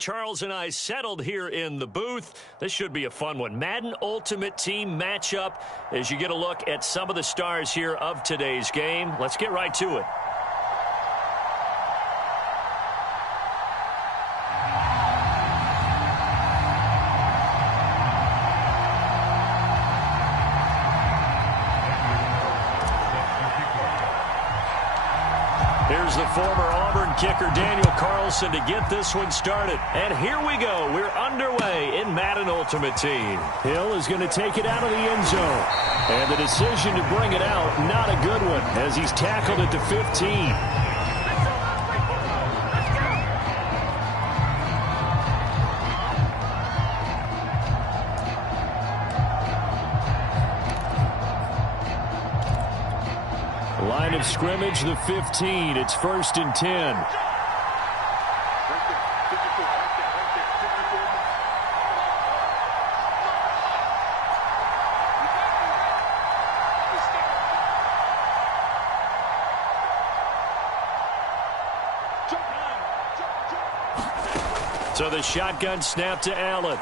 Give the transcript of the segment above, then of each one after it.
Charles and I settled here in the booth. This should be a fun one. Madden Ultimate Team matchup as you get a look at some of the stars here of today's game. Let's get right to it. Here's the former Auburn kicker, Daniel Carlson, to get this one started. And here we go. We're underway in Madden Ultimate Team. Hill is going to take it out of the end zone. And the decision to bring it out, not a good one, as he's tackled at the 15. Line of scrimmage, the 15. It's 1st and 10. So the shotgun snap to Allen.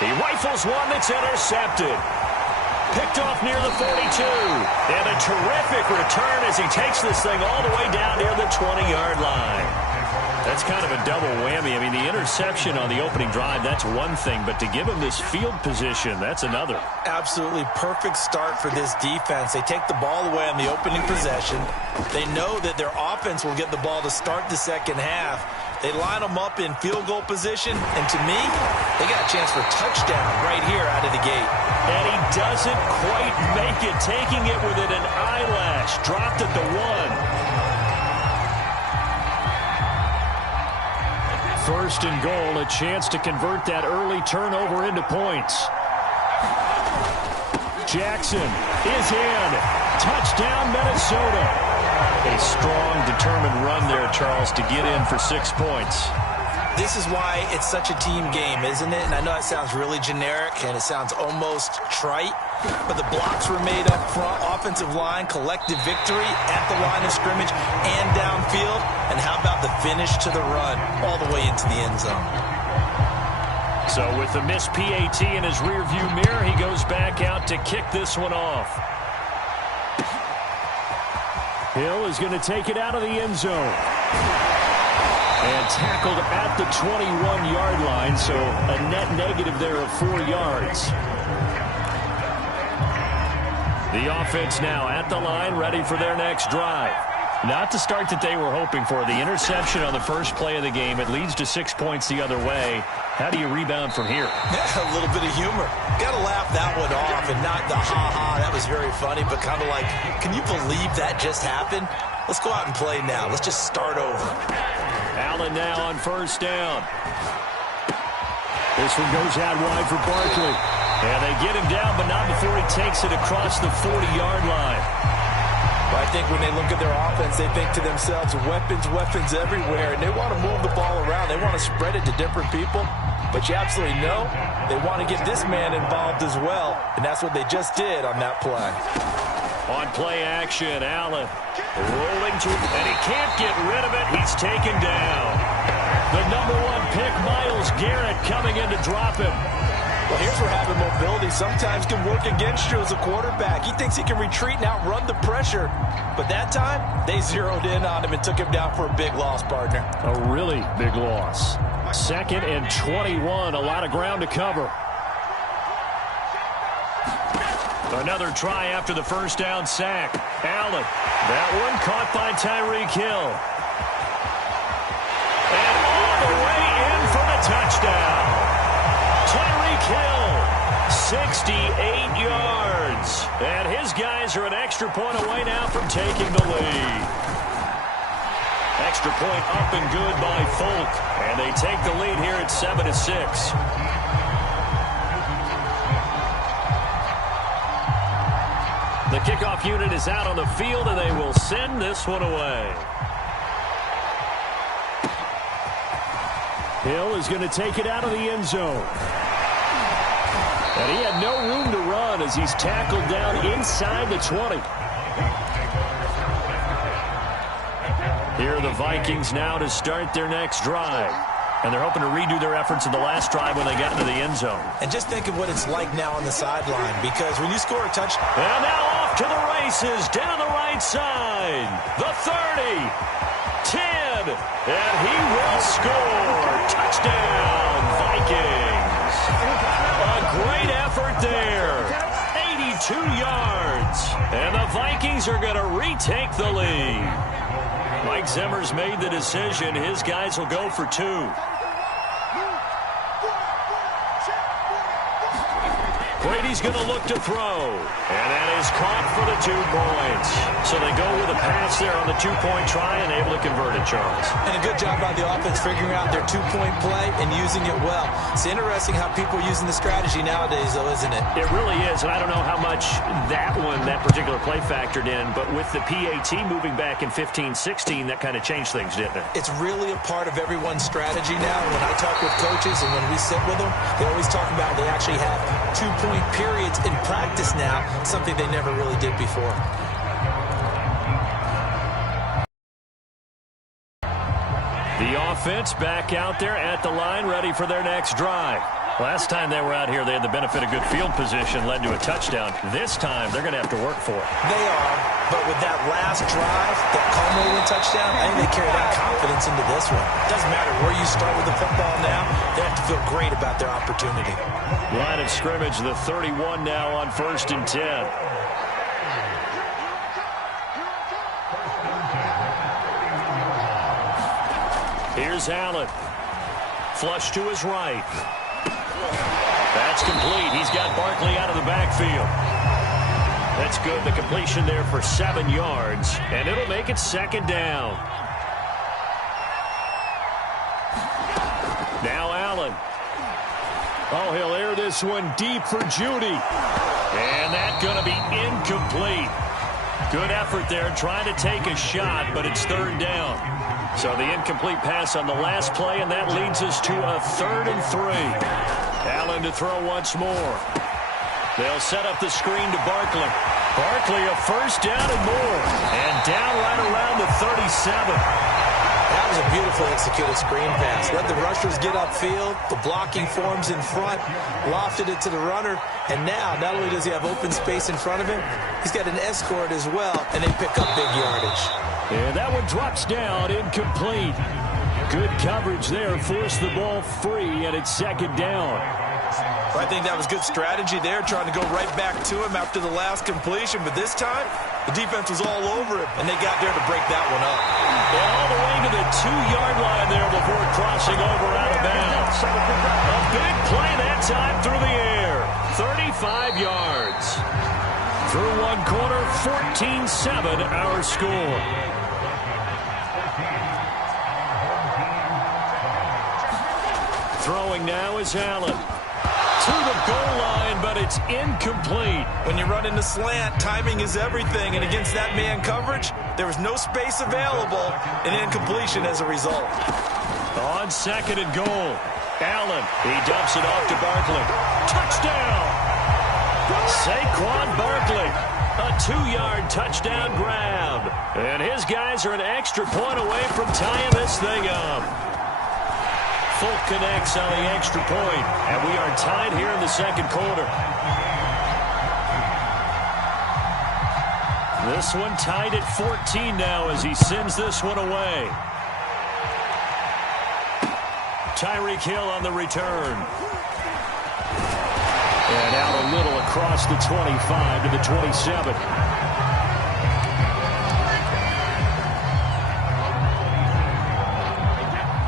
He rifles one that's intercepted. Picked off near the 42. And a terrific return as he takes this thing all the way down near the 20-yard line. That's kind of a double whammy. I mean, the interception on the opening drive, that's one thing. But to give him this field position, that's another. Absolutely perfect start for this defense. They take the ball away on the opening possession. They know that their offense will get the ball to start the second half. They line them up in field goal position, and to me, they got a chance for a touchdown right here out of the gate. And he doesn't quite make it, taking it within an eyelash. Dropped at the 1. 1st and goal, a chance to convert that early turnover into points. Jackson is in. Touchdown, Minnesota. A strong, determined run there, Charles, to get in for 6 points. This is why it's such a team game, isn't it? And I know it sounds really generic and it sounds almost trite, but the blocks were made up front, offensive line, collective victory at the line of scrimmage and downfield. And how about the finish to the run all the way into the end zone? So with the missed PAT in his rearview mirror, he goes back out to kick this one off. Hill is going to take it out of the end zone. And tackled at the 21-yard line, so a net negative there of 4 yards. The offense now at the line, ready for their next drive. Not the start that they were hoping for. The interception on the first play of the game. It leads to 6 points the other way. How do you rebound from here? A little bit of humor. Got to laugh that one off and not the ha-ha. That was very funny, but kind of like, can you believe that just happened? Let's go out and play now. Let's just start over. Allen now on 1st down. This one goes out wide for Barkley. And they get him down, but not before he takes it across the 40-yard line. I think when they look at their offense, they think to themselves, weapons, weapons everywhere, and they want to move the ball around. They want to spread it to different people, but you absolutely know they want to get this man involved as well, and that's what they just did on that play. On play action, Allen rolling to it, and he can't get rid of it. He's taken down. The number 1 pick, Myles Garrett, coming in to drop him. Well, here's where having mobility sometimes can work against you as a quarterback. He thinks he can retreat and outrun the pressure. But that time, they zeroed in on him and took him down for a big loss, partner. A really big loss. 2nd and 21, a lot of ground to cover. Another try after the 1st down sack. Allen, that one caught by Tyreek Hill. And all the way in for the touchdown. Tyreek Hill, 68 yards. And his guys are an extra point away now from taking the lead. Extra point up and good by Folk. And they take the lead here at 7-6. The kickoff unit is out on the field, and they will send this one away. Hill is going to take it out of the end zone. And he had no room to run as he's tackled down inside the 20. Here are the Vikings now to start their next drive. And they're hoping to redo their efforts in the last drive when they got into the end zone. And just think of what it's like now on the sideline, because when you score a touchdown. And now off to the races, down the right side. The 30, 10, and he will score. Touchdown, Vikings. A great effort there. 82 yards. And the Vikings are going to retake the lead. Mike Zimmer's made the decision. His guys will go for 2. Brady's going to look to throw. And that is caught for the 2 points. So they go with a pass there on the 2-point try and able to convert it, Charles. And a good job by the offense figuring out their 2-point play and using it well. It's interesting how people are using the strategy nowadays, though, isn't it? It really is, and I don't know how much that particular play factored in, but with the PAT moving back in 15-16, that kind of changed things, didn't it? It's really a part of everyone's strategy now. When I talk with coaches and when we sit with them, they always talk about they actually have 2-point periods in practice now, something they never really did before. The offense back out there at the line, ready for their next drive. Last time they were out here, they had the benefit of good field position, led to a touchdown. This time, they're going to have to work for it. They are, but with that last drive, that culminating touchdown, I think they carry that confidence into this one. Doesn't matter where you start with the football now, they have to feel great about their opportunity. Line of scrimmage, the 31 now on 1st and 10. Here's Allen. Flush to his right. That's complete. He's got Barkley out of the backfield. That's good. The completion there for 7 yards, and it'll make it 2nd down. Now Allen. Oh, he'll air this one deep for Judy. And that's going to be incomplete. Good effort there, trying to take a shot, but it's 3rd down. So the incomplete pass on the last play, and that leads us to a 3rd and 3. Allen to throw once more. They'll set up the screen to Barkley. Barkley a 1st down and more. And down right around the 37. That was a beautifully executed screen pass. Let the rushers get upfield. The blocking forms in front. Lofted it to the runner. And now, not only does he have open space in front of him, he's got an escort as well, and they pick up big yardage. And that one drops down, incomplete. Good coverage there, forced the ball free, and it's 2nd down. I think that was good strategy there, trying to go right back to him after the last completion. But this time, the defense was all over him, and they got there to break that one up. And all the way to the 2-yard line there before crossing over out of bounds. A big play that time through the air. 35 yards. Through 1 quarter, 14-7 our score. Throwing now is Allen. To the goal line, but it's incomplete. When you run into slant, timing is everything. And against that man coverage, there was no space available, and incompletion as a result. On 2nd and goal, Allen. He dumps it off to Barkley. Touchdown! Saquon Barkley. A 2-yard touchdown grab. And his guys are an extra point away from tying this thing up. Folk connects on the extra point, and we are tied here in the 2nd quarter. This one tied at 14 now as he sends this one away. Tyreek Hill on the return. And out a little across the 25 to the 27.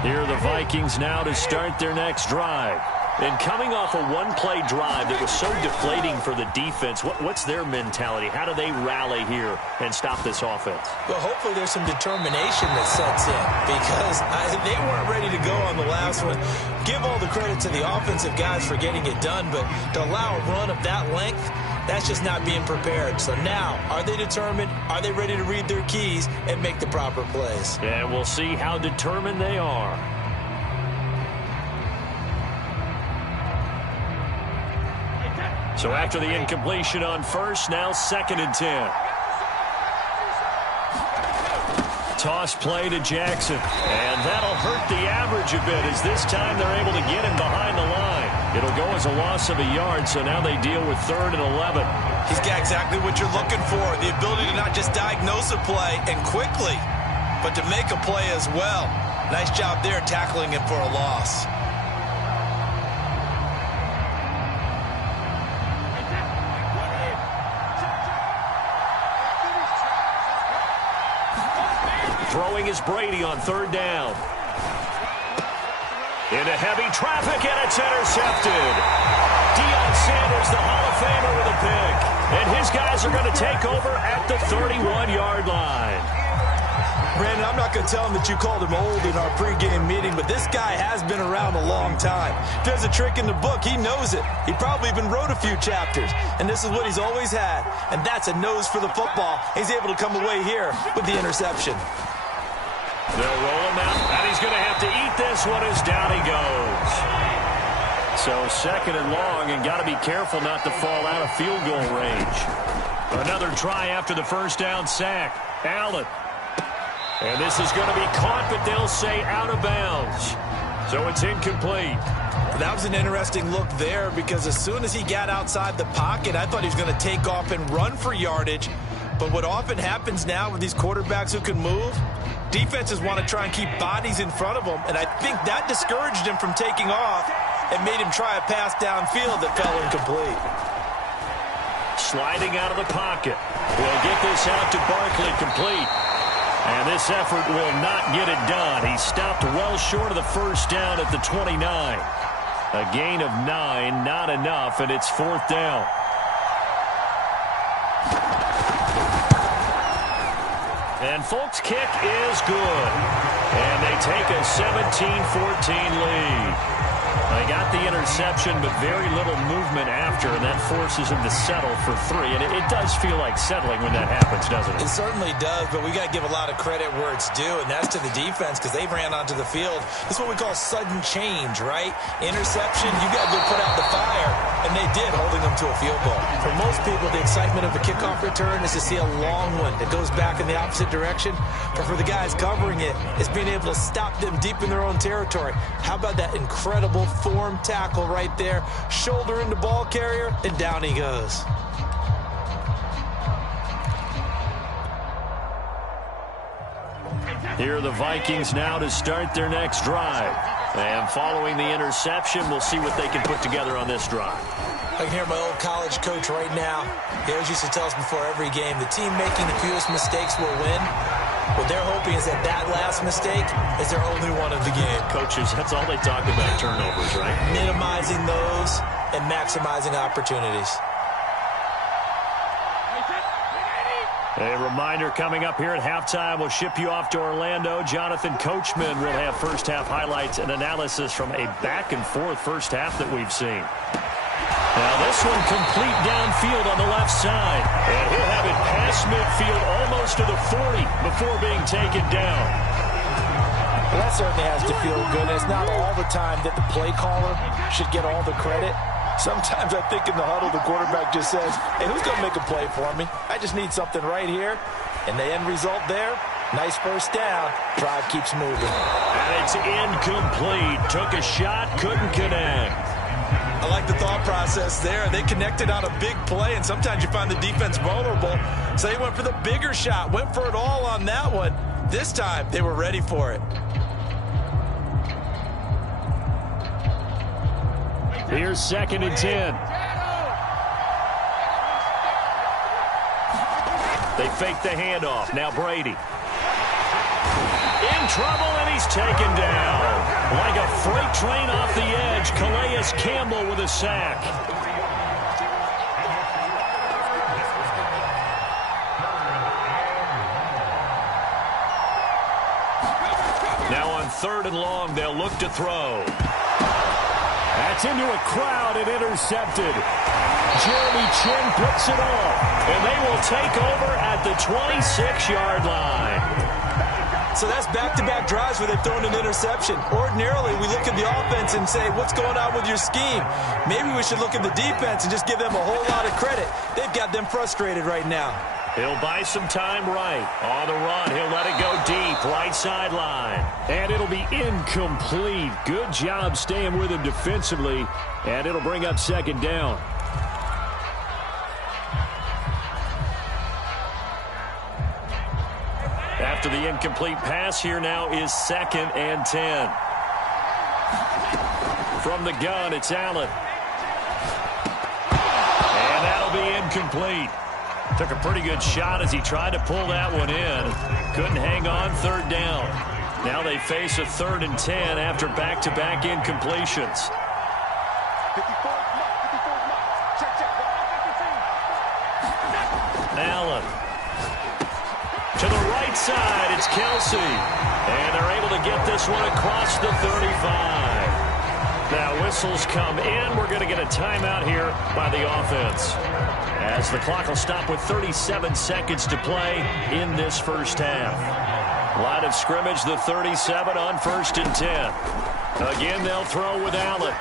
Here are the Vikings now to start their next drive. And coming off a one-play drive that was so deflating for the defense, what's their mentality? How do they rally here and stop this offense? Well, hopefully there's some determination that sets in, because they weren't ready to go on the last one. Give all the credit to the offensive guys for getting it done, but to allow a run of that length, that's just not being prepared. So now, are they determined? Are they ready to read their keys and make the proper plays? And we'll see how determined they are. So after the incompletion on 1st, now 2nd and 10. toss play to Jackson. And that'll hurt the average a bit as this time they're able to get him behind the line. It'll go as a loss of a yard, so now they deal with 3rd and 11. He's got exactly what you're looking for, the ability to not just diagnose a play and quickly, but to make a play as well. Nice job there tackling him for a loss. Throwing is Brady on 3rd down. Into heavy traffic, and it's intercepted. Deion Sanders, the Hall of Famer, with a pick. And his guys are going to take over at the 31-yard line. Brandon, I'm not going to tell him that you called him old in our pregame meeting, but this guy has been around a long time. If there's a trick in the book, he knows it. He probably even wrote a few chapters, and this is what he's always had, and that's a nose for the football. He's able to come away here with the interception. They'll roll him out, and he's going to have to eat this one as down he goes. So 2nd and long, and got to be careful not to fall out of field goal range. Another try after the 1st down sack. Allen. And this is going to be caught, but they'll say out of bounds. So it's incomplete. That was an interesting look there because as soon as he got outside the pocket, I thought he was going to take off and run for yardage. But what often happens now with these quarterbacks who can move, defenses want to try and keep bodies in front of them, and I think that discouraged him from taking off and made him try a pass downfield that fell incomplete. Sliding out of the pocket. We'll get this out to Barkley, complete. And this effort will not get it done. He stopped well short of the 1st down at the 29. A gain of 9, not enough, and it's 4th down. And Folk's kick is good. And they take a 17-14 lead. They got the interception, but very little movement after, and that forces him to settle for 3. And it does feel like settling when that happens, doesn't it? It certainly does, but we got to give a lot of credit where it's due, and that's to the defense because they ran onto the field. This is what we call sudden change, right? Interception, you got to go put out the fire, and they did, holding them to a field goal. For most people, the excitement of a kickoff return is to see a long one that goes back in the opposite direction. But for the guys covering it, it's being able to stop them deep in their own territory. How about that incredible form tackle right there? Shoulder into ball carrier, and down he goes. Here are the Vikings now to start their next drive. And following the interception, we'll see what they can put together on this drive. I can hear my old college coach right now. He always used to tell us before every game, the team making the fewest mistakes will win. What they're hoping is that that last mistake is their only one of the game. Coaches, that's all they talk about, turnovers, right? Minimizing those and maximizing opportunities. A reminder coming up here at halftime. We'll ship you off to Orlando. Jonathan Coachman will have first-half highlights and analysis from a back-and-forth first half that we've seen. Now this one complete downfield on the left side. And he'll have it past midfield almost to the 40 before being taken down. Well, that certainly has to feel good. It's not all the time that the play caller should get all the credit. Sometimes I think in the huddle, the quarterback just says, hey, who's going to make a play for me? I just need something right here. And the end result there, nice first down. Drive keeps moving. And it's incomplete. Took a shot, couldn't connect. I like the thought process there. They connected on a big play, and sometimes you find the defense vulnerable. So they went for the bigger shot, went for it all on that one. This time, they were ready for it. Here's 2nd and 10. They fake the handoff. Now Brady. In trouble, and he's taken down. Like a freight train off the edge, Calais Campbell with a sack. Now on 3rd and long, they'll look to throw. That's into a crowd and intercepted. Jeremy Chin picks it off, and they will take over at the 26-yard line. So that's back-to-back drives where they've thrown an interception. Ordinarily, we look at the offense and say, what's going on with your scheme? Maybe we should look at the defense and just give them a whole lot of credit. They've got them frustrated right now. He'll buy some time right. On the run, he'll let it go deep, right sideline. And it'll be incomplete. Good job staying with him defensively, and it'll bring up second down. After the incomplete pass, here now is 2nd and 10. From the gun, it's Allen. And that'll be incomplete. Took a pretty good shot as he tried to pull that one in. Couldn't hang on, 3rd down. Now they face a 3rd and 10 after back-to-back incompletions. Allen. To the right side, it's Kelsey. And they're able to get this one across the 35. Now whistles come in. We're going to get a timeout here by the offense, as the clock will stop with 37 seconds to play in this first half. Line of scrimmage, the 37 on 1st and 10. Again, they'll throw with Allen.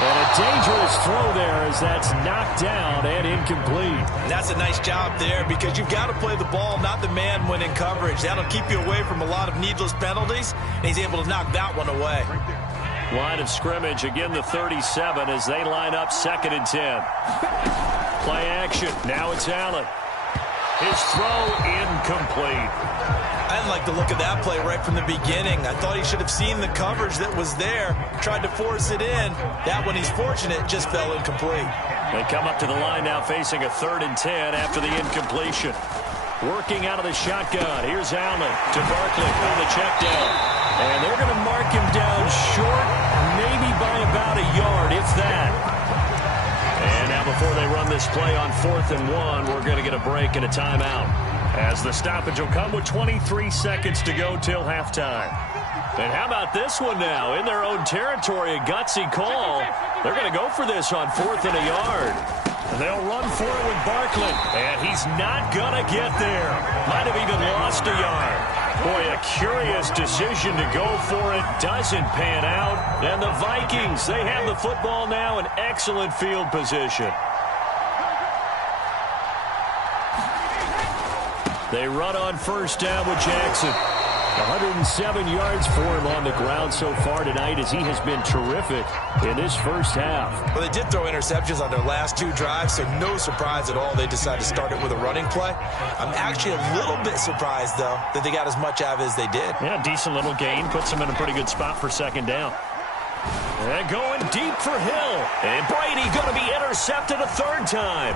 And a dangerous throw there as that's knocked down and incomplete. And that's a nice job there, because you've got to play the ball, not the man when in coverage. That'll keep you away from a lot of needless penalties, and he's able to knock that one away. Line of scrimmage, again the 37 as they line up 2nd and 10. Play action. Now it's Allen. His throw incomplete. I didn't like the look of that play right from the beginning. I thought he should have seen the coverage that was there, tried to force it in. That one, he's fortunate, just fell incomplete. They come up to the line now facing a 3rd and 10 after the incompletion. Working out of the shotgun. Here's Allen to Barkley on the check down. And they're going to mark him down short, maybe by about a yard, if that. And now before they run this play on 4th and 1, we're going to get a break and a timeout, as the stoppage will come with 23 seconds to go till halftime. And how about this one now? In their own territory, a gutsy call. They're going to go for this on 4th and a yard. And they'll run for it with Barkley. And he's not going to get there. Might have even lost a yard. Boy, a curious decision to go for it. Doesn't pan out. And the Vikings, they have the football now in excellent field position. They run on 1st down with Jackson. 107 yards for him on the ground so far tonight, as he has been terrific in this first half. Well, they did throw interceptions on their last 2 drives, so no surprise at all they decided to start it with a running play. I'm actually a little bit surprised, though, that they got as much out of it as they did. Yeah, decent little gain. Puts them in a pretty good spot for 2nd down. And going deep for Hill. And Brady going to be intercepted a 3rd time.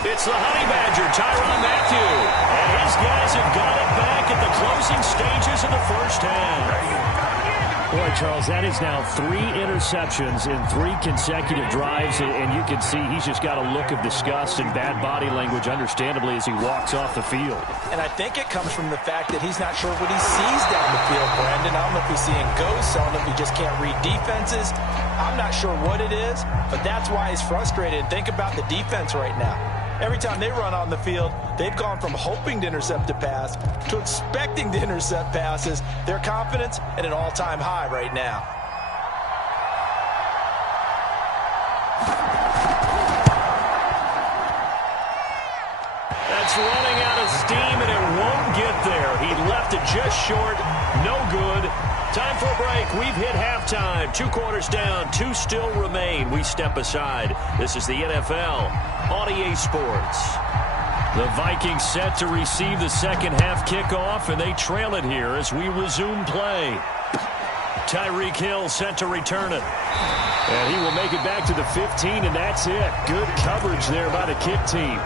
It's the Honey Badger, Tyrann Mathieu. And his guys have got it back at the closing stages of the first half. Boy, Charles, that is now 3 interceptions in 3 consecutive drives. And you can see he's just got a look of disgust and bad body language, understandably, as he walks off the field. And I think it comes from the fact that he's not sure what he sees down the field, Brandon. I don't know if he's seeing ghosts. I don't know if he just can't read defenses. I'm not sure what it is, but that's why he's frustrated. Think about the defense right now. Every time they run on the field, they've gone from hoping to intercept a pass to expecting to intercept passes. Their confidence at an all-time high right now. That's running out of steam, and it won't get there. He left it just short. No good. Time for a break. We've hit halftime. 2 quarters down. 2 still remain. We step aside. This is the NFL on EA Sports. The Vikings set to receive the second half kickoff, and they trail it here as we resume play. Tyreek Hill set to return it. And he will make it back to the 15, and that's it. Good coverage there by the kick team.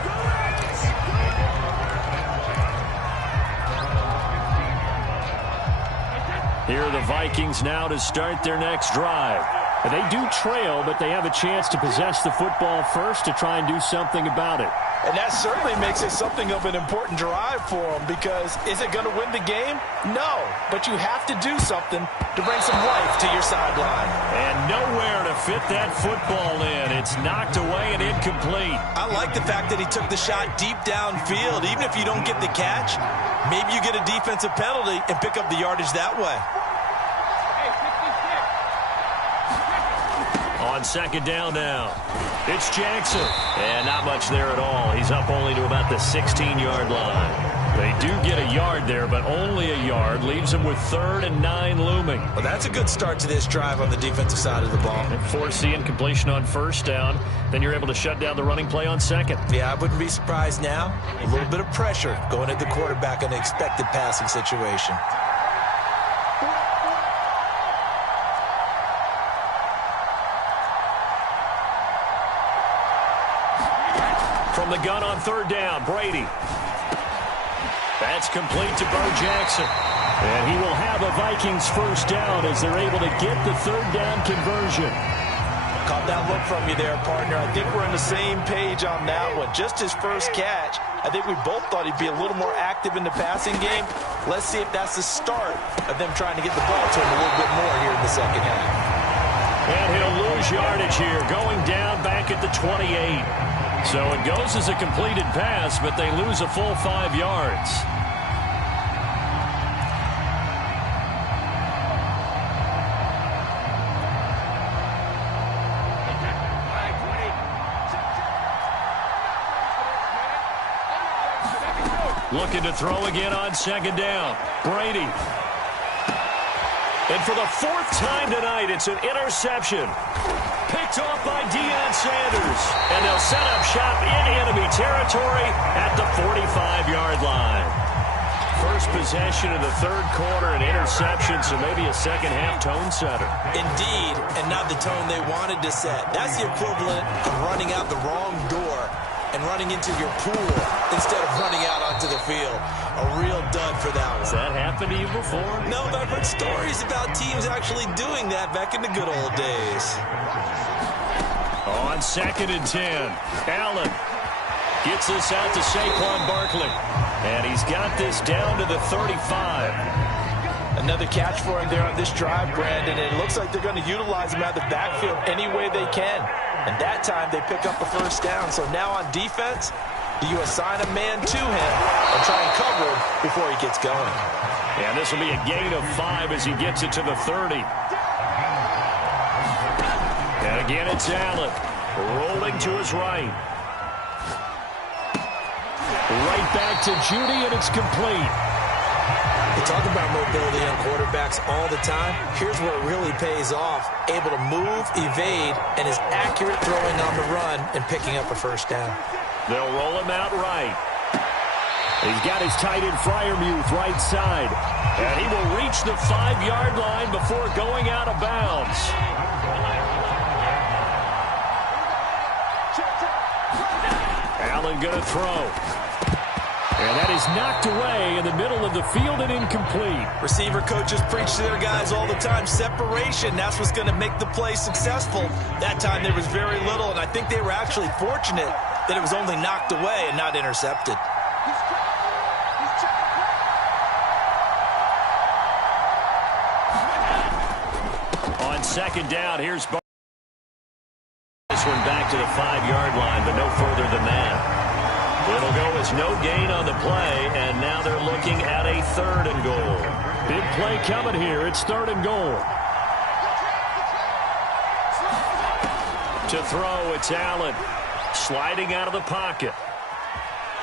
Here are the Vikings now to start their next drive. And they do trail, but they have a chance to possess the football first to try and do something about it. And that certainly makes it something of an important drive for them, because is it going to win the game? No, but you have to do something to bring some life to your sideline. And nowhere to fit that football in. It's knocked away and incomplete. I like the fact that he took the shot deep downfield. Even if you don't get the catch, maybe you get a defensive penalty and pick up the yardage that way. On second down now, it's Jackson. And not much there at all. He's up only to about the 16-yard line. They do get a yard there, but only a yard. Leaves them with 3rd and 9 looming. Well, that's a good start to this drive on the defensive side of the ball. And forcing completion on first down. Then you're able to shut down the running play on second. Yeah, I wouldn't be surprised now. A little bit of pressure going at the quarterback in an expected passing situation. From the gun on 3rd down, Brady. That's complete to Bo Jackson. And he will have a Vikings first down as they're able to get the 3rd down conversion. Caught that look from you there, partner. I think we're on the same page on that one. Just his first catch. I think we both thought he'd be a little more active in the passing game. Let's see if that's the start of them trying to get the ball to him a little bit more here in the second half. And he'll lose yardage here, going down back at the 28. So it goes as a completed pass, but they lose a full 5 yards. Looking to throw again on second down. Brady. And for the 4th time tonight, it's an interception. Picked off by Deion Sanders. And they'll set up shop in enemy territory at the 45-yard line. First possession of the 3rd quarter, an interception, so maybe a second-half tone setter. Indeed, and not the tone they wanted to set. That's the equivalent of running out the wrong door and running into your pool instead of running out onto the field. A real dud for that one. Has that happened to you before? No, but I've heard stories about teams actually doing that back in the good old days. On 2nd and 10, Allen gets this out to Saquon Barkley. And he's got this down to the 35. Another catch for him there on this drive, Brandon. And it looks like they're going to utilize him out of the backfield any way they can. And that time they pick up the first down. So now on defense, do you assign a man to him and try and cover him before he gets going? And this will be a gain of 5 as he gets it to the 30. And again, it's Allen rolling to his right. Right back to Judy, and it's complete. We talk about mobility on quarterbacks all the time. Here's where it really pays off. Able to move, evade, and is accurate throwing on the run and picking up a first down. They'll roll him out right. He's got his tight end Freiermuth right side. And he will reach the 5-yard line before going out of bounds. Allen going to throw. And that is knocked away in the middle of the field and incomplete. Receiver coaches preach to their guys all the time. Separation, that's what's going to make the play successful. That time there was very little, and I think they were actually fortunate that it was only knocked away and not intercepted. On second down, here's this one back to the 5-yard line, but no further than that. It'll go as no gain on the play, and now they're looking at a 3rd and goal. Big play coming here. It's 3rd and goal. To throw, it's Allen. Sliding out of the pocket.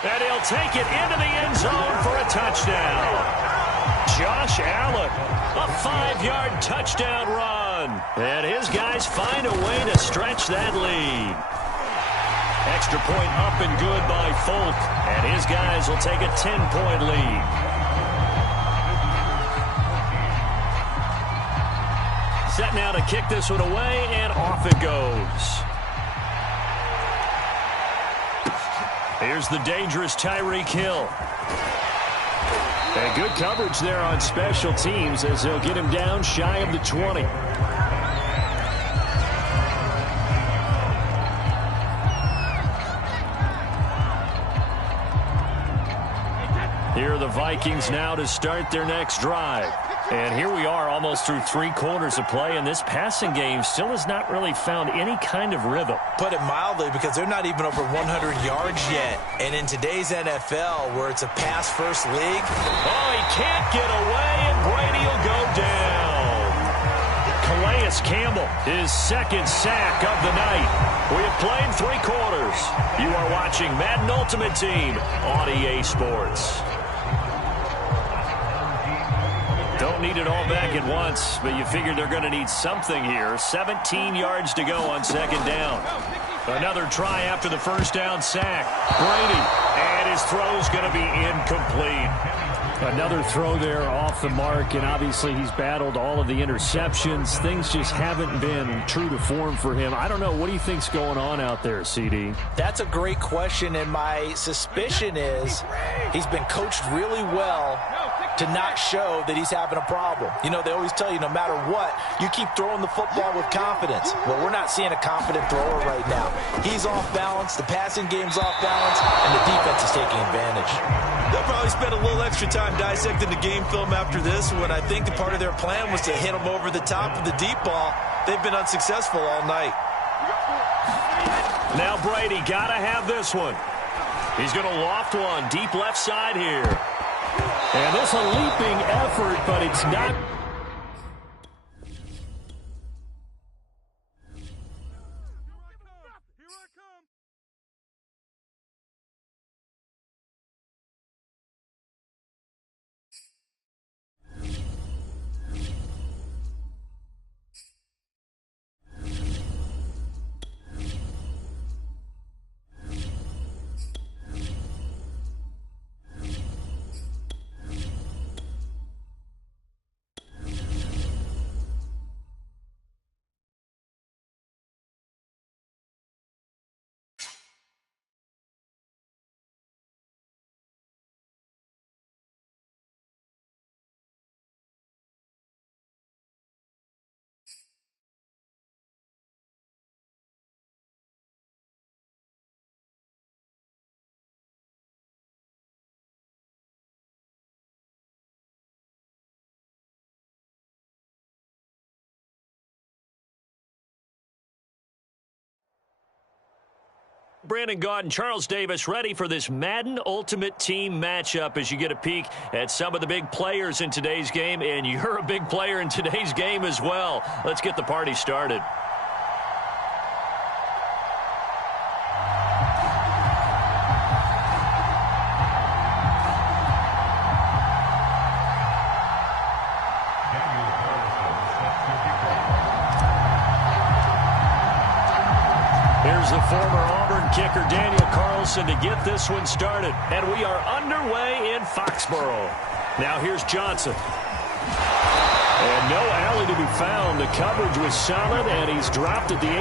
And he'll take it into the end zone for a touchdown. Josh Allen, a 5-yard touchdown run. And his guys find a way to stretch that lead. Extra point up and good by Folk. And his guys will take a 10-point lead. Set now to kick this one away, and off it goes. Here's the dangerous Tyreek Hill. And good coverage there on special teams as they'll get him down shy of the 20. Here are the Vikings now to start their next drive. And here we are almost through 3 quarters of play, and this passing game still has not really found any kind of rhythm. Put it mildly, because they're not even over 100 yards yet. And in today's NFL, where it's a pass-first league, oh, he can't get away, and Brady will go down. Calais Campbell, his second sack of the night. We have played 3 quarters. You are watching Madden Ultimate Team on EA Sports. Don't need it all back at once, but you figure they're going to need something here. 17 yards to go on second down. Another try after the first down sack. Brady, and his throw's going to be incomplete. Another throw there off the mark, and obviously he's battled all of the interceptions. Things just haven't been true to form for him. I don't know. What do you think's going on out there, CD? That's a great question, and my suspicion is he's been coached really well to not show that he's having a problem. You know, they always tell you no matter what, you keep throwing the football with confidence. Well, we're not seeing a confident thrower right now. He's off balance, the passing game's off balance, and the defense is taking advantage. They'll probably spend a little extra time dissecting the game film after this, when I think the part of their plan was to hit him over the top of the deep ball. They've been unsuccessful all night. Now Brady got to have this one. He's going to loft one deep left side here. And this a leaping effort, but it's not. Brandon Gaudin, Charles Davis ready for this Madden Ultimate Team matchup as you get a peek at some of the big players in today's game, and you're a big player in today's game as well. Let's get the party started. Here's the former Auburn kicker, Daniel Carlson, to get this one started. And we are underway in Foxborough. Now here's Johnson. And no alley to be found. The coverage was solid, and he's dropped at the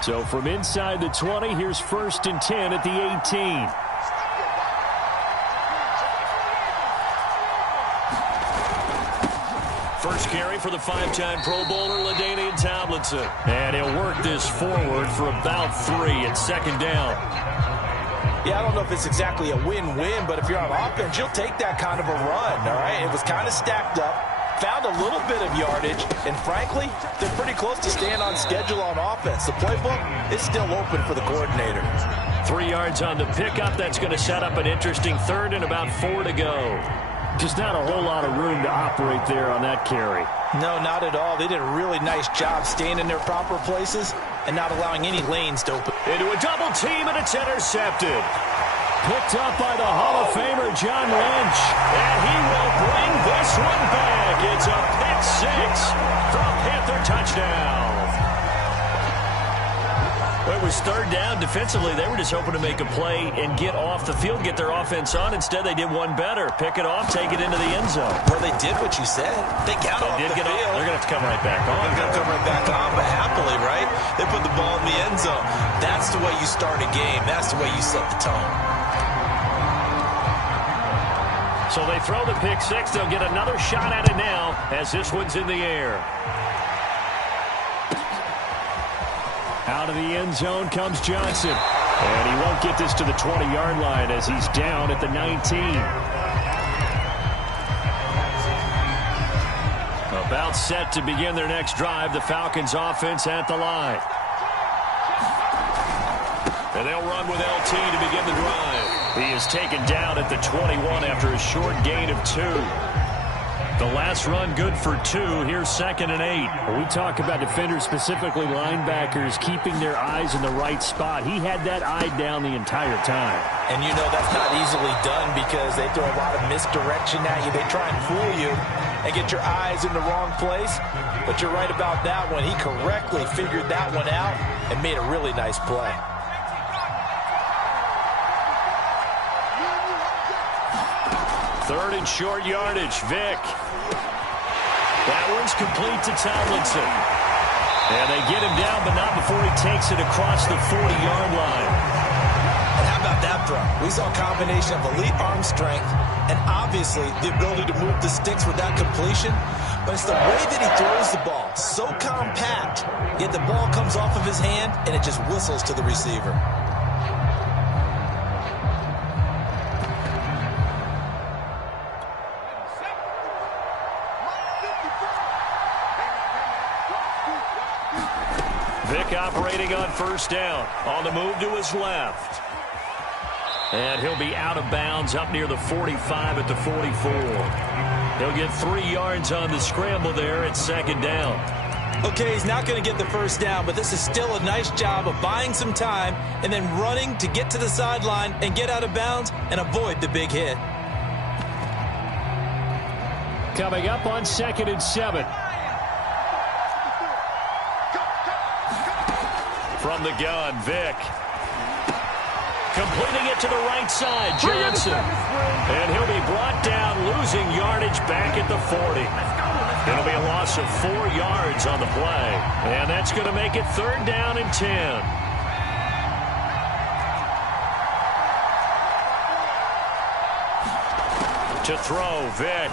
18. So from inside the 20, here's 1st and 10 at the 18. First carry for the 5-time Pro Bowler, LaDainian Tomlinson. And he'll work this forward for about 3 at second down. Yeah, I don't know if it's exactly a win-win, but if you're on offense, you'll take that kind of a run, all right? It was kind of stacked up, found a little bit of yardage, and frankly, they're pretty close to staying on schedule on offense. The playbook is still open for the coordinator. 3 yards on the pickup. That's going to set up an interesting 3rd and about 4 to go. Just not a whole lot of room to operate there on that carry. No, not at all. They did a really nice job staying in their proper places and not allowing any lanes to open. Into a double team, and it's intercepted. Picked up by the Hall of Famer, John Lynch. And he will bring this one back. It's a pick 6 from Panther touchdown. Well, it was 3rd down. Defensively, they were just hoping to make a play and get off the field, get their offense on. Instead, they did one better. Pick it off, take it into the end zone. Well, they did what you said. They got off the field. They're going to have to come right back on. They're going to come right back on, but happily, right? They put the ball in the end zone. That's the way you start a game. That's the way you set the tone. So they throw the pick 6. They'll get another shot at it now as this one's in the air. Out of the end zone comes Johnson. And he won't get this to the 20-yard line as he's down at the 19. About set to begin their next drive. The Falcons offense at the line. And they'll run with LT to begin the drive. He is taken down at the 21 after a short gain of 2. The last run good for 2. Here's 2nd and 8. When we talk about defenders, specifically linebackers, keeping their eyes in the right spot. He had that eye down the entire time. And you know that's not easily done because they throw a lot of misdirection at you. They try and fool you and get your eyes in the wrong place. But you're right about that one. He correctly figured that one out and made a really nice play. Third and short yardage, Vick. That one's complete to Tomlinson. And they get him down, but not before he takes it across the 40-yard line. And how about that throw? We saw a combination of elite arm strength and obviously the ability to move the sticks with that completion. But it's the way that he throws the ball. So compact, yet the ball comes off of his hand and it just whistles to the receiver. Vick operating on first down. On the move to his left. And he'll be out of bounds up near the 45 at the 44. He'll get 3 yards on the scramble there at 2nd down. Okay, he's not going to get the first down, but this is still a nice job of buying some time and then running to get to the sideline and get out of bounds and avoid the big hit. Coming up on 2nd and 7. From the gun, Vick. Completing it to the right side, Johnson. And he'll be brought down, losing yardage back at the 40. It'll be a loss of 4 yards on the play. And that's going to make it 3rd down and 10. To throw, Vick.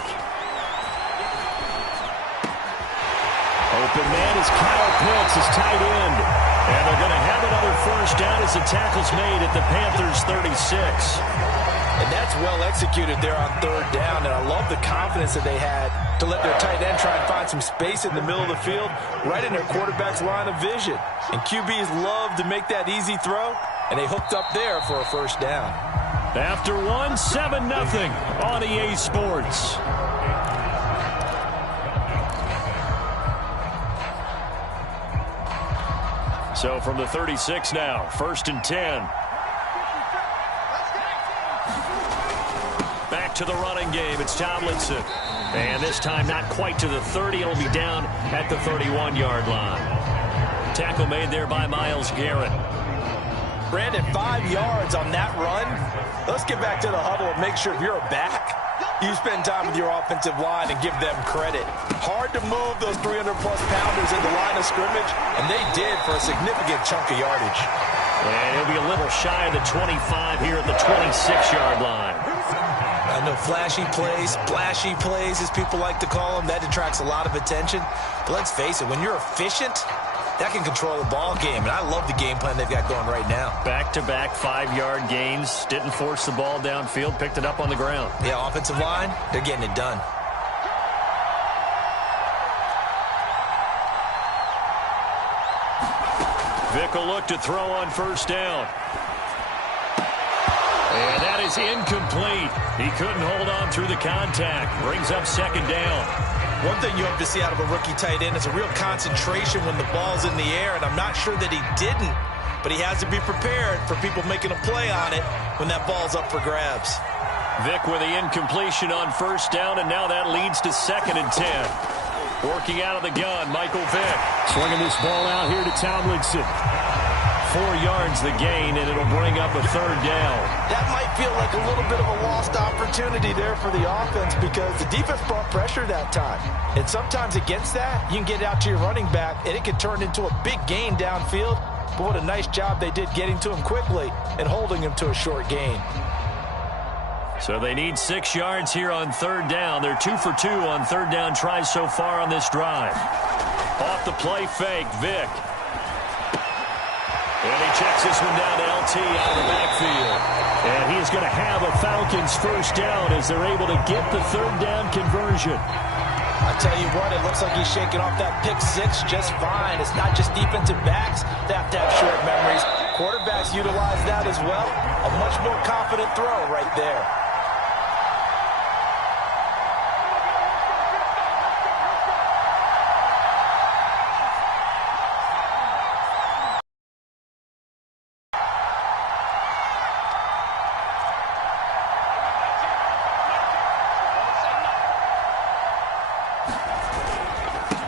Open man is Kyle Pitts, his tight end. And they're going to have another first down as the tackle's made at the Panthers' 36. And that's well executed there on 3rd down. And I love the confidence that they had to let their tight end try and find some space in the middle of the field, right in their quarterback's line of vision. And QBs love to make that easy throw, and they hooked up there for a first down. After 1, 7-0 on EA Sports. So from the 36 now, 1st and 10. Back to the running game. It's Tomlinson. And this time not quite to the 30. It'll be down at the 31-yard line. Tackle made there by Myles Garrett. Brandon, 5 yards on that run. Let's get back to the huddle and make sure if you're back, you spend time with your offensive line and give them credit. Hard to move those 300-plus pounders in the line of scrimmage, and they did for a significant chunk of yardage. And he'll be a little shy of the 25 here at the 26-yard line. I know flashy plays, as people like to call them, that attracts a lot of attention. But let's face it, when you're efficient, that can control the ball game, and I love the game plan they've got going right now. Back-to-back 5-yard gains. Didn't force the ball downfield. Picked it up on the ground. Yeah, offensive line, they're getting it done. Vick will look to throw on first down. And that is incomplete. He couldn't hold on through the contact. Brings up 2nd down. One thing you hope to see out of a rookie tight end is a real concentration when the ball's in the air, and I'm not sure that he didn't, but he has to be prepared for people making a play on it when that ball's up for grabs. Vick with the incompletion on first down, and now that leads to 2nd and 10. Working out of the gun, Michael Vick. Swinging this ball out here to Tomlinson. 4 yards the gain, and it'll bring up a 3rd down. That might feel like a little bit of a lost opportunity there for the offense because the defense brought pressure that time. And sometimes against that, you can get out to your running back, and it can turn into a big gain downfield. But what a nice job they did getting to him quickly and holding him to a short gain. So they need 6 yards here on 3rd down. They're 2 for 2 on 3rd down tries so far on this drive. Off the play fake, Vick. And he checks this one down to LT out of the backfield. And he is going to have a Falcons first down as they're able to get the 3rd down conversion. I tell you what, it looks like he's shaking off that pick 6 just fine. It's not just defensive backs that have to have short memories. Quarterbacks utilize that as well. A much more confident throw right there.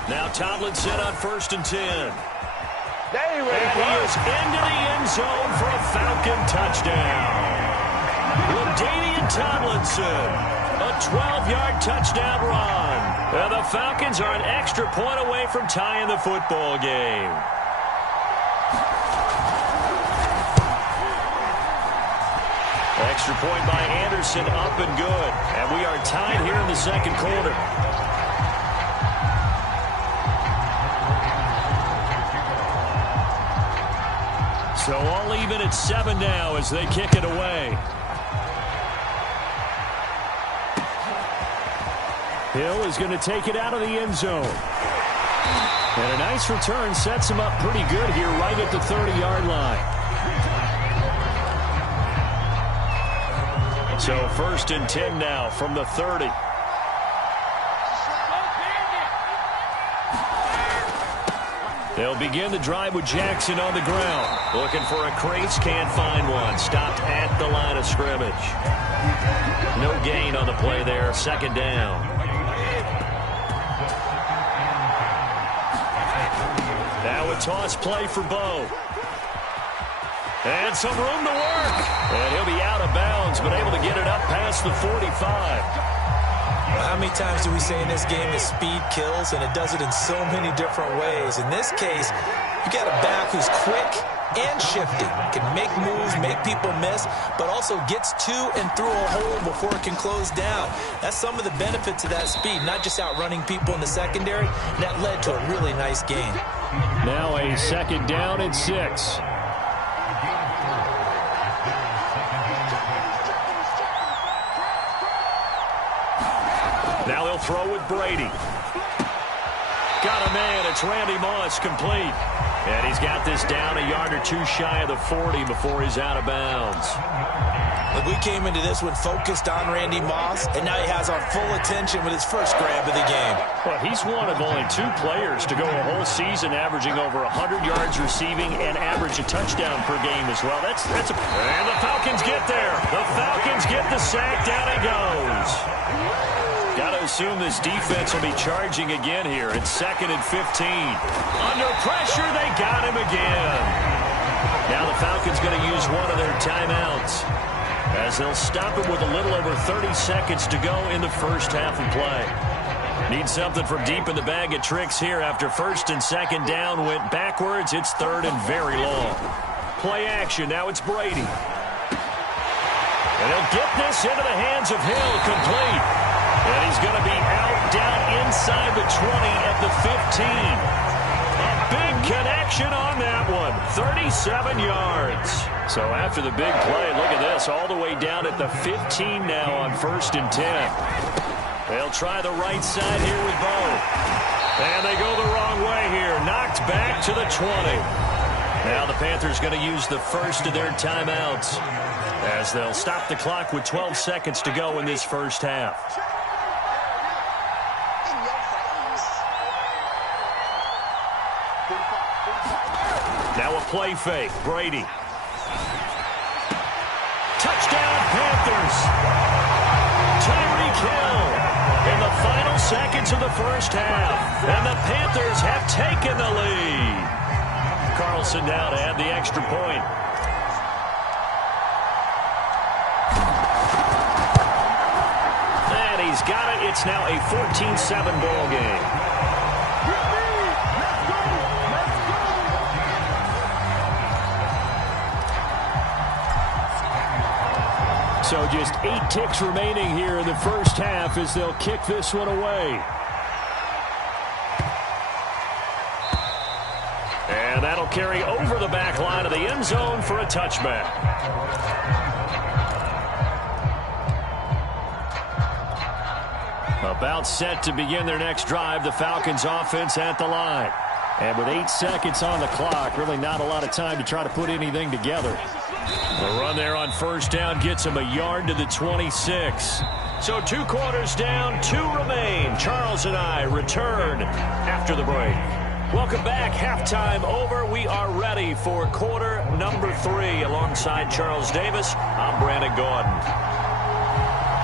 Now Tomlinson on 1st and 10. And he is into the end zone for a Falcon touchdown. LaDainian Tomlinson, a 12-yard touchdown run. And the Falcons are an extra point away from tying the football game. Extra point by Anderson, up and good. And we are tied here in the second quarter. So all even at 7 now as they kick it away. Hill is going to take it out of the end zone. And a nice return sets him up pretty good here right at the 30-yard line. So 1st and 10 now from the 30. They'll begin the drive with Jackson on the ground. Looking for a crease, can't find one. Stopped at the line of scrimmage. No gain on the play there, 2nd down. Now a toss play for Bo. And some room to work. And he'll be out of bounds, but able to get it up past the 45. How many times do we say in this game that speed kills, and it does it in so many different ways? In this case, you got a back who's quick and shifty, can make moves, make people miss, but also gets to and through a hole before it can close down. That's some of the benefits of that speed, not just outrunning people in the secondary. And that led to a really nice gain. Now a 2nd down and 6. Now they'll throw with Brady. Got a man. It's Randy Moss, complete. And he's got this down a yard or two shy of the 40 before he's out of bounds. Look, we came into this one focused on Randy Moss, and now he has our full attention with his first grab of the game. Well, he's one of only 2 players to go a whole season averaging over 100 yards receiving and average a touchdown per game as well. And the Falcons get there. The Falcons get the sack. Down he goes. Got to assume this defense will be charging again here. It's 2nd and 15. Under pressure, they got him again. Now the Falcons going to use one of their timeouts as they'll stop him with a little over 30 seconds to go in the first half of play. Need something from deep in the bag of tricks here after 1st and 2nd down went backwards. It's 3rd and very long. Play action. Now it's Brady. And he'll get this into the hands of Hill, complete. And he's going to be out down inside the 20 at the 15. A big connection on that one. 37 yards. So after the big play, look at this. All the way down at the 15 now on 1st and 10. They'll try the right side here with Bo. And they go the wrong way here. Knocked back to the 20. Now the Panthers going to use the first of their timeouts as they'll stop the clock with 12 seconds to go in this first half. Now a play fake. Brady. Touchdown, Panthers. Tyreek Hill in the final seconds of the first half. And the Panthers have taken the lead. Carlson now to add the extra point. And he's got it. It's now a 14-7 ball game. So just 8 ticks remaining here in the first half as they'll kick this one away. And that'll carry over the back line of the end zone for a touchback. About set to begin their next drive. The Falcons offense at the line. And with 8 seconds on the clock, really not a lot of time to try to put anything together. The run there on first down gets him a yard to the 26. So 2 quarters down, 2 remain. Charles and I return after the break. Welcome back. Halftime over. We are ready for quarter number 3. Alongside Charles Davis, I'm Brandon Gordon.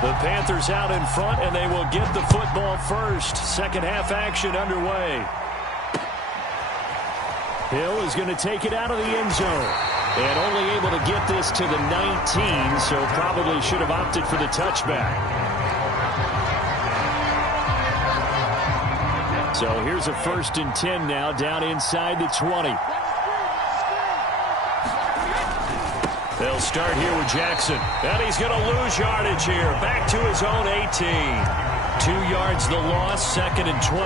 The Panthers out in front, and they will get the football first. Second half action underway. Hill is going to take it out of the end zone. And only able to get this to the 19, so probably should have opted for the touchback. So here's a 1st and 10 now, down inside the 20. They'll start here with Jackson. And he's going to lose yardage here. Back to his own 18. 2 yards the loss, 2nd and 12.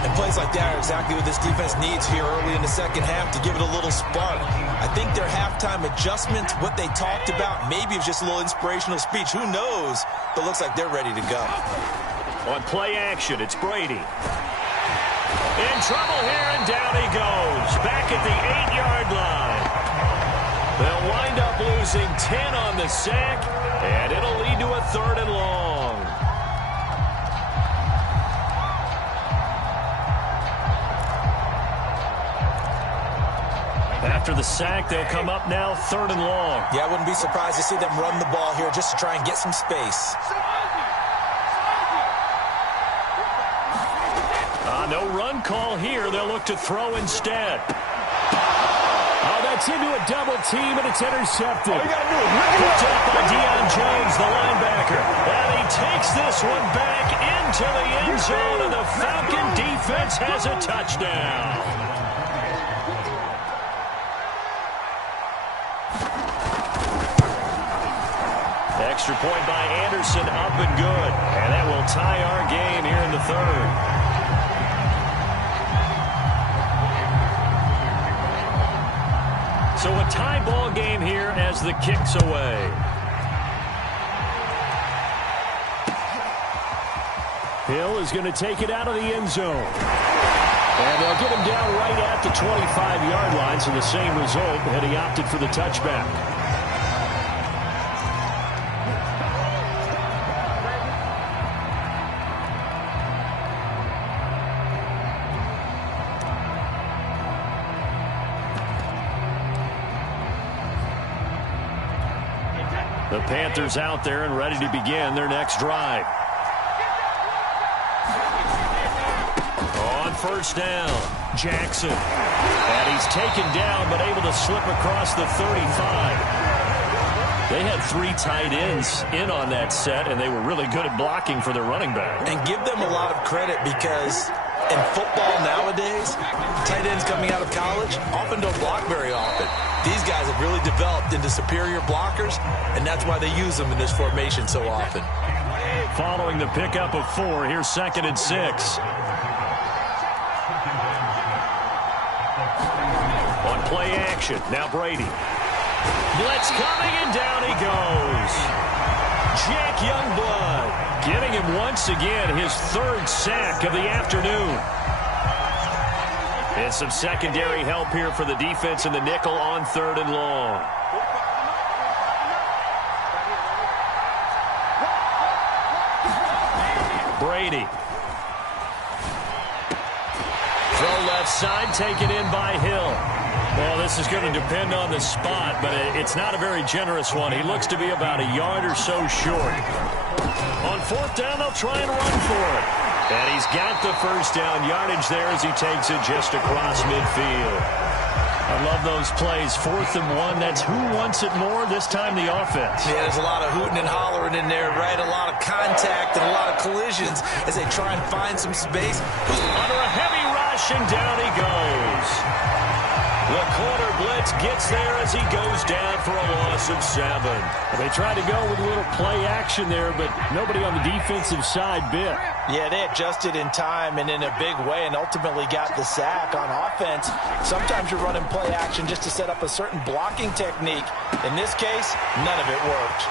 And plays like that are exactly what this defense needs here early in the second half to give it a little spark. I think their halftime adjustments, what they talked about, maybe it's just a little inspirational speech. Who knows? But looks like they're ready to go. On play action, it's Brady. In trouble here, and down he goes. Back at the 8-yard line. They'll wind up losing 10 on the sack, and it'll lead to a 3rd and long. After the sack, they'll come up now 3rd and long. Yeah, I wouldn't be surprised to see them run the ball here just to try and get some space. No run call here. They'll look to throw instead. Oh, that's into a double team, and it's intercepted. All you got to do is rip it Picked up by Deion Jones, the linebacker. And he takes this one back into the end zone, and the Falcon defense has a touchdown. Extra point by Anderson, up and good. And that will tie our game here in the 3rd. So a tie ball game here as the kick's away. Hill is going to take it out of the end zone. And they'll get him down right at the 25-yard line, so the same result had he opted for the touchback. The Panthers out there and ready to begin their next drive. On first down, Jackson. And he's taken down but able to slip across the 35. They had 3 tight ends in on that set, and they were really good at blocking for their running back. And give them a lot of credit because in football nowadays, tight ends coming out of college often don't block very often. These guys have really developed into superior blockers, and that's why they use them in this formation so often. Following the pickup of 4, here's 2nd and 6. On play action, now Brady. Blitz coming, and down he goes. Jack Youngblood getting him once again his 3rd sack of the afternoon. And some secondary help here for the defense in the nickel on 3rd and long. Brady. Throw left side, taken in by Hill. Well, this is going to depend on the spot, but it's not a very generous one. He looks to be about a yard or so short. On 4th down, they'll try and run for it. And he's got the first down yardage there as he takes it just across midfield. I love those plays. 4th and 1, that's who wants it more, this time the offense. Yeah, there's a lot of hooting and hollering in there, right? A lot of contact and a lot of collisions as they try and find some space. Under a heavy rush, and down he goes. The corner blitz gets there as he goes down for a loss of 7. They tried to go with a little play action there, but nobody on the defensive side bit. Yeah, they adjusted in time and in a big way and ultimately got the sack on offense. Sometimes you're running play action just to set up a certain blocking technique. In this case, none of it worked.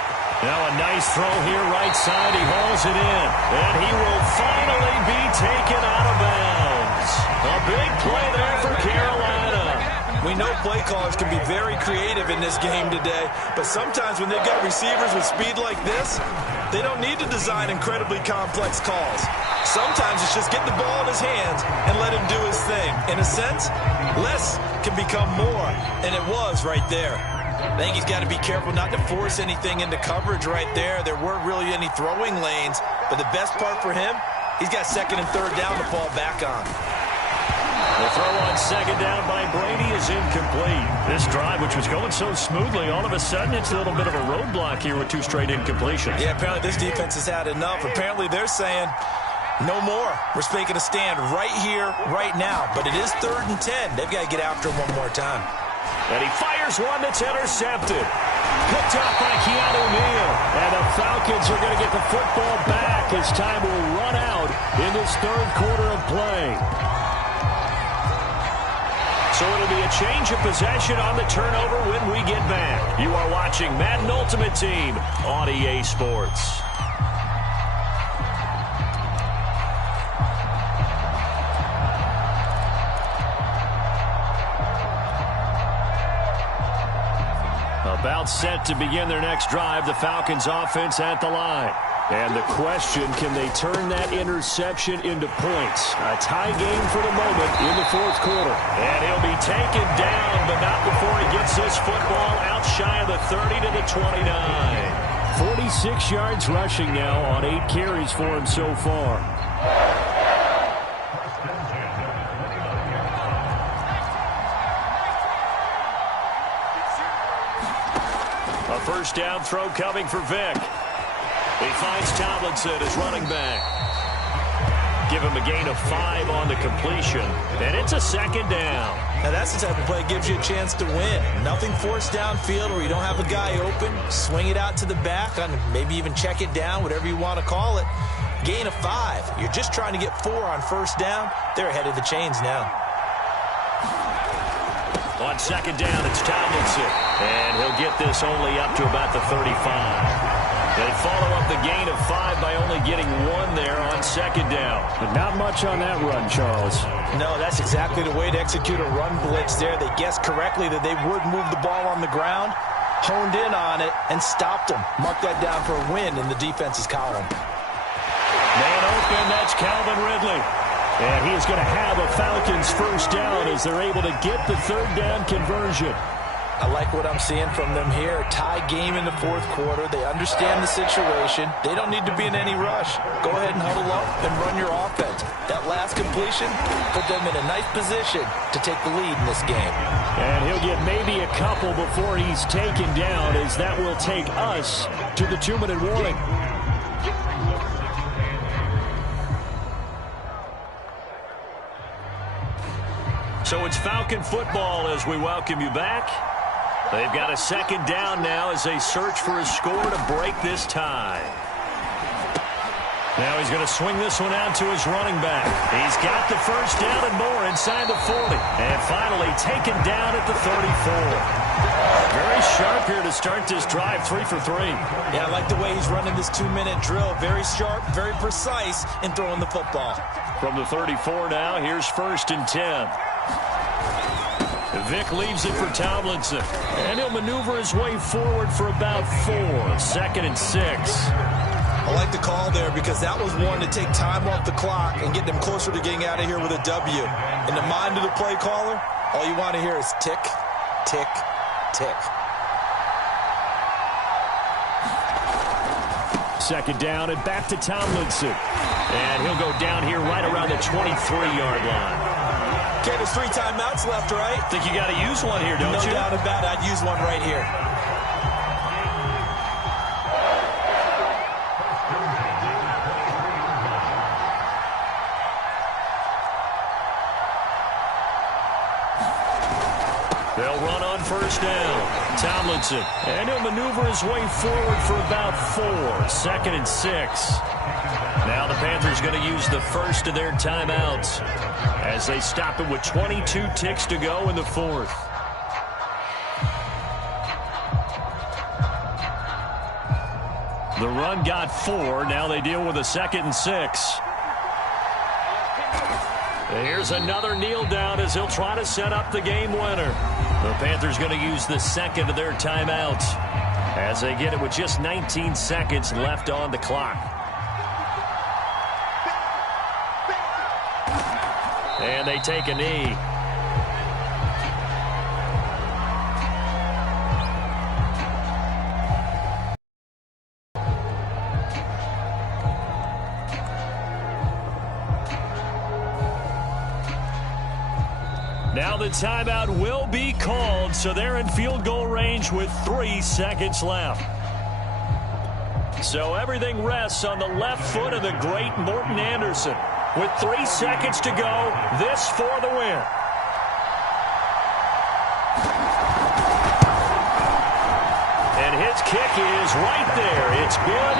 Now a nice throw here right side. He hauls it in, and he will finally be taken out of bounds. Dubbs. A big play there for Carolina. We know play callers can be very creative in this game today, but sometimes when they've got receivers with speed like this, they don't need to design incredibly complex calls. Sometimes it's just get the ball in his hands and let him do his thing. In a sense, less can become more, and it was right there. I think he's got to be careful not to force anything into coverage right there. There weren't really any throwing lanes, but the best part for him, he's got second and third down to fall back on. The throw on second down by Brady is incomplete. This drive, which was going so smoothly, all of a sudden it's a little bit of a roadblock here with 2 straight incompletions. Yeah, apparently this defense has had enough. Apparently they're saying, no more. We're making a stand right here, right now. But it is 3rd and 10. They've got to get after him one more time. And he fires one that's intercepted. Picked up by Keanu Neal. And the Falcons are going to get the football back as time will run out in this 3rd quarter of play. So it'll be a change of possession on the turnover when we get back. You are watching Madden Ultimate Team on EA Sports. About set to begin their next drive, the Falcons offense at the line. And the question, can they turn that interception into points? A tie game for the moment in the 4th quarter. And he'll be taken down, but not before he gets this football out shy of the 30 to the 29. 46 yards rushing now on 8 carries for him so far. A first down throw coming for Vic. He finds Tomlinson as running back. Give him a gain of 5 on the completion. And it's a second down. Now that's the type of play that gives you a chance to win. Nothing forced downfield where you don't have a guy open. Swing it out to the back, maybe even check it down, whatever you want to call it. Gain of 5. You're just trying to get 4 on first down. They're ahead of the chains now. On second down, it's Tomlinson. And he'll get this only up to about the 35. They follow up the gain of 5 by only getting 1 there on second down. But not much on that run, Charles. No, that's exactly the way to execute a run blitz there. They guessed correctly that they would move the ball on the ground, honed in on it, and stopped them. Mark that down for a win in the defense's column. Man open, that's Calvin Ridley. And he is going to have a Falcons first down as they're able to get the 3rd down conversion. I like what I'm seeing from them here. Tie game in the 4th quarter. They understand the situation. They don't need to be in any rush. Go ahead and huddle up and run your offense. That last completion put them in a nice position to take the lead in this game. And he'll get maybe a couple before he's taken down, as that will take us to the 2-minute warning. So it's Falcon football as we welcome you back. They've got a second down now as they search for a score to break this tie. Now he's going to swing this one out to his running back. He's got the first down and more inside the 40. And finally taken down at the 34. Very sharp here to start this drive, 3 for 3. Yeah, I like the way he's running this 2-minute drill. Very sharp, very precise in throwing the football. From the 34 now, here's 1st and 10. Vic leaves it for Tomlinson. And he'll maneuver his way forward for about 4. 2nd and 6. I like the call there because that was one to take time off the clock and get them closer to getting out of here with a W. In the mind of the play caller, all you want to hear is tick, tick, tick. Second down and back to Tomlinson. And he'll go down here right around the 23-yard line. Okay, there's 3 timeouts left, right? Think you got to use one here, don't you? No doubt about it. I'd use one right here. They'll run on first down. Tomlinson. And he'll maneuver his way forward for about 4. 2nd and 6. Now the Panthers going to use the first of their timeouts as they stop it with 22 ticks to go in the 4th. The run got 4. Now they deal with a 2nd and 6. Here's another kneel down as he'll try to set up the game winner. The Panthers going to use the second of their timeout as they get it with just 19 seconds left on the clock. And they take a knee. Now the timeout will be called, so they're in field goal range with 3 seconds left. So everything rests on the left foot of the great Morton Anderson. With 3 seconds to go, this for the win. And his kick is right there. It's good,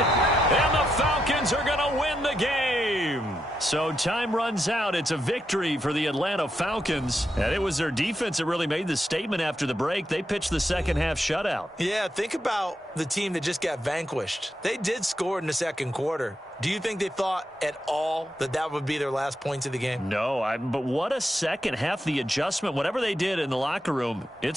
and the Falcons are going to win the game. So time runs out. It's a victory for the Atlanta Falcons. And it was their defense that really made the statement after the break. They pitched the second half shutout. Yeah, think about the team that just got vanquished. They did score in the second quarter. Do you think they thought at all that that would be their last points of the game? No, but what a second half. The adjustment, whatever they did in the locker room, it's